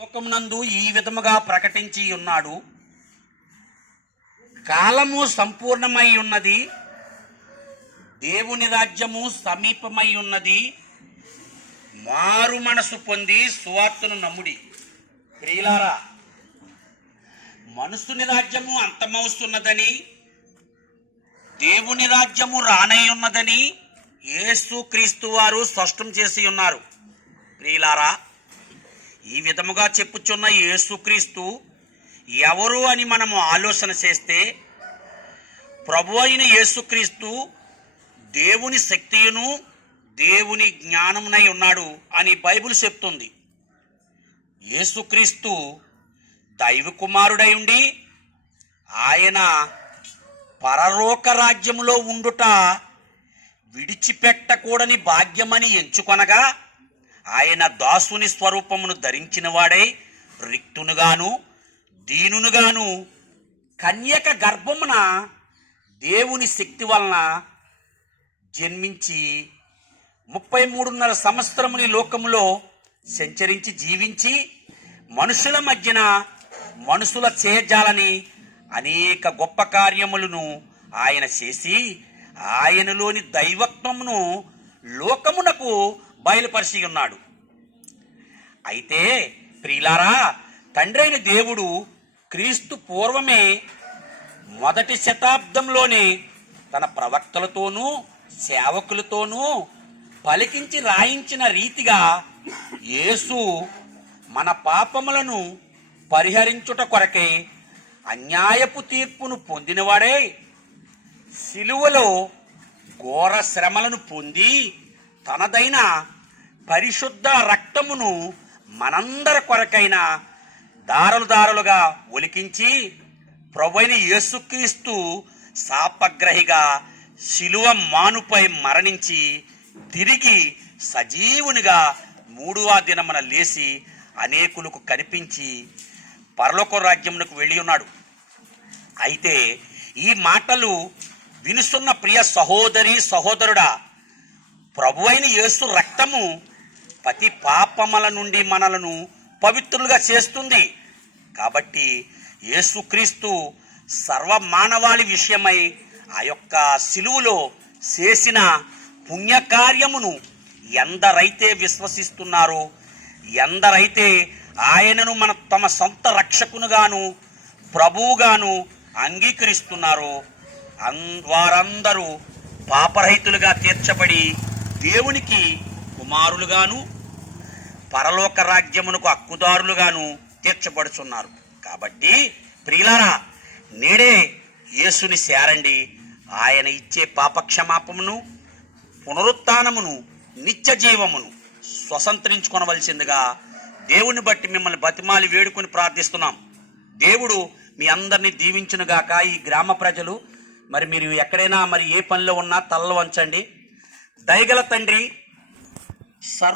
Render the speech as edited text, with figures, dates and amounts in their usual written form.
లోకమునందు ఈ విధముగా ప్రకటించి ఉన్నాడు. కాలము సంపూర్ణమై ఉన్నది, దేవుని రాజ్యము సమీపమై ఉన్నది, మారు మనసు పొంది సువార్తను నమ్ముడి. ప్రియులారా, మనుషుని రాజ్యము అంతమవుతున్నదని, దేవుని రాజ్యము రానై ఉన్నదని యేసుక్రీస్తు వారు స్పష్టం చేసి ఉన్నారు. ప్రియులారా, ఈ విధముగా చెప్పుచున్న యేసుక్రీస్తు ఎవరు అని మనము ఆలోచన చేస్తే, ప్రభు అయిన యేసుక్రీస్తు దేవుని శక్తియును దేవుని జ్ఞానమునై ఉన్నాడు అని బైబిల్ చెప్తుంది. యేసుక్రీస్తు దైవ కుమారుడై ఉండి ఆయన పరలోక రాజ్యములో ఉండుట విడిచిపెట్టకూడని భాగ్యమని ఎంచుకొనగా, ఆయన దాసుని స్వరూపమును ధరించిన వాడై రిక్తునుగాను దీనునుగాను కన్యక గర్భమున దేవుని శక్తి వలన జన్మించి 33.5 సంవత్సరముని లోకములో సంచరించి జీవించి మనుషుల మధ్యన మనుషుల చేయజాలని అనేక గొప్ప కార్యములను ఆయన చేసి ఆయనలోని దైవత్వమును లోకమునకు బయలుపరిచి ఉన్నాడు. అయితే ప్రియులారా, తండ్రి అయిన దేవుడు క్రీస్తు పూర్వమే మొదటి శతాబ్దంలోనే తన ప్రవక్తలతోనూ సేవకులతోనూ పలికించి రాయించిన రీతిగా యేసు మన పాపములను పరిహరించుట కొరకై అన్యాయపు తీర్పును పొందినవాడే సిలువలో ఘోర శ్రమలను పొంది తనదైన పరిశుద్ధ రక్తమును మనందరి కొరకైన దారులుగా ఒలికించి ప్రభువైన యేసుక్రీస్తు శాపగ్రహిగా శిలువ మానుపై మరణించి తిరిగి సజీవునిగా 3వ దినమున లేచి అనేకులకు కనిపించి పరలోక రాజ్యమునకు వెళ్ళి ఉన్నాడు. అయితే ఈ మాటలు వినుసున్న ప్రియ సహోదరి సహోదరుడా, ప్రభువైన యేసు రక్తము ప్రతి పాపముల నుండి మనలను పవిత్రులుగా చేస్తుంది. కాబట్టి యేసుక్రీస్తు సర్వమానవాళి విషయమై ఆ యొక్క సిలువలో చేసిన పుణ్యకార్యమును ఎందరైతే విశ్వసిస్తున్నారో, ఎందరైతే ఆయనను తమ సొంత రక్షకునుగాను ప్రభువుగాను అంగీకరిస్తున్నారో వారందరూ పాపరహితులుగా తీర్చబడి దేవునికి కుమారులుగాను పరలోక రాజ్యమునకు హక్కుదారులుగాను తీర్చబడుచున్నారు. కాబట్టి ప్రియులారా, నేడే యేసుని చేరండి. ఆయన ఇచ్చే పాపక్షమాపమును పునరుత్థానమును నిత్య జీవమును స్వతంత్రించుకొనవలసిందిగా దేవుని బట్టి మిమ్మల్ని బతిమాలి వేడుకొని ప్రార్థిస్తున్నాం. దేవుడు మీ అందరినీ దీవించునుగాక. ఈ గ్రామ ప్రజలు మరి మీరు ఎక్కడైనా మరి ఏ పనిలో ఉన్నా తలలో వంచండి. దయగల తండ్రి, సర్వ